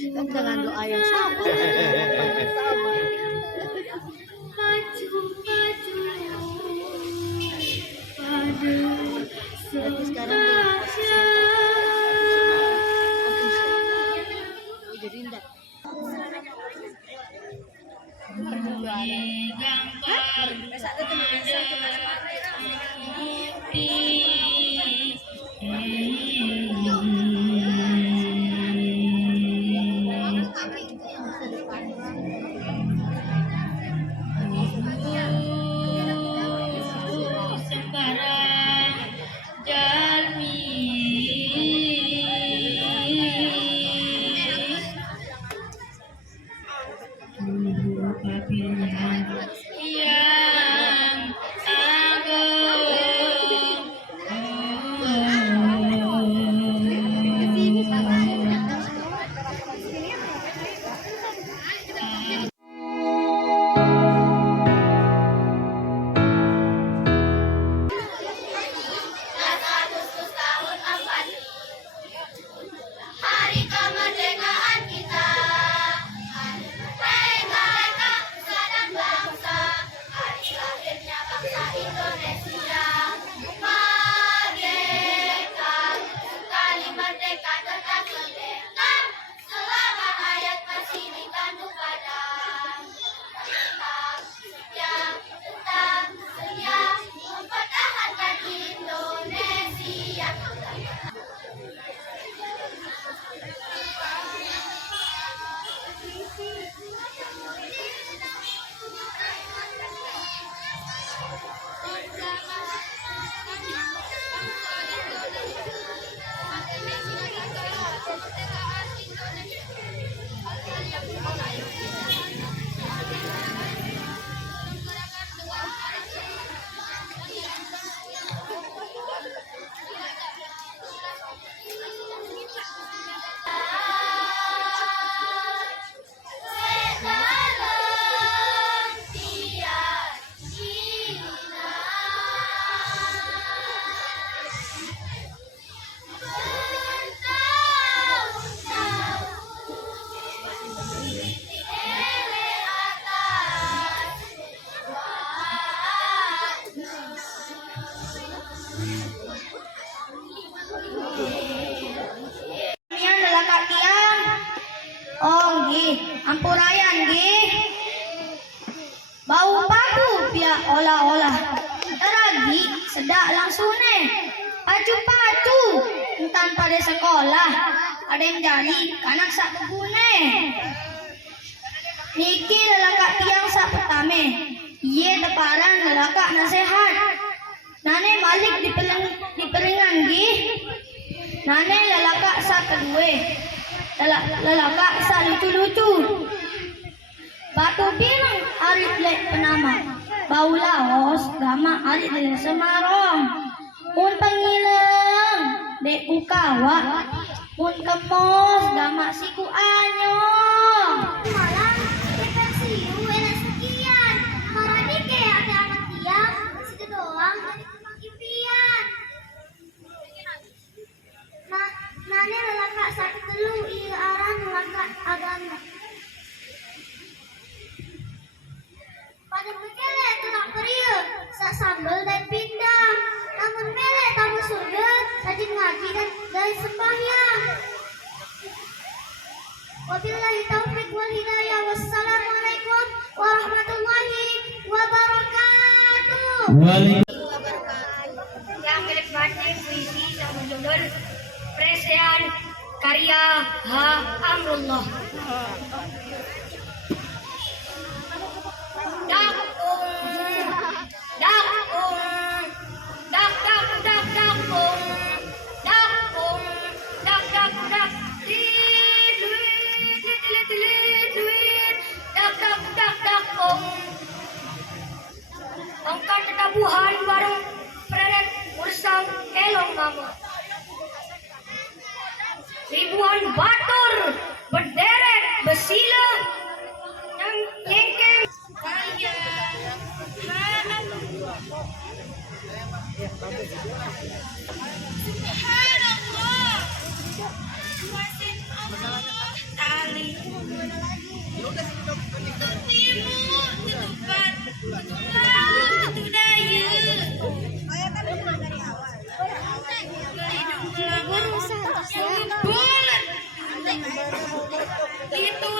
Dengan doa yang sama. Berarti sekarang jadi enggak. Oh nggih, ampurayan nggih. Bau paku pia olah-olah. Teragi sedak langsung pacu-pacu entan pada sekolah. Ada yang jadi kanak sak begune. Niki lelakak tiang sak pertame. Iye teparan lelakak nasihat. Nane balik di peringan nggih. Nane lelakak sak kedua. Lelakak sak lucu-lucu. Batu bilang arit lek penama. Bau laos gama arit lek semarong. Un pangileng dek ukawa. Un kemos gama siku anyong. Malam pensiu enak sekian. Maradi ke ada anak tiang situ doang jadi memang impian. Nane lelakak sakit telu iya aran lelakak agama. Pada mekele telak periuk, sak sambel dan pindang. Namun mele tamu surga, rajin ngaji dan sembahyang. Wabillahi taufiq wal hidayah. Wassalamualaikum warahmatullahi wabarakatuh. Yang menikmati puisi yang berjudul Presean karya H. Amrullah. Angkat ketabuhan bareng peredet ursang elong mama. Ribuan batur berderet bersila yang jengkel kaya. Subhanallah. Guru santos ya. Itu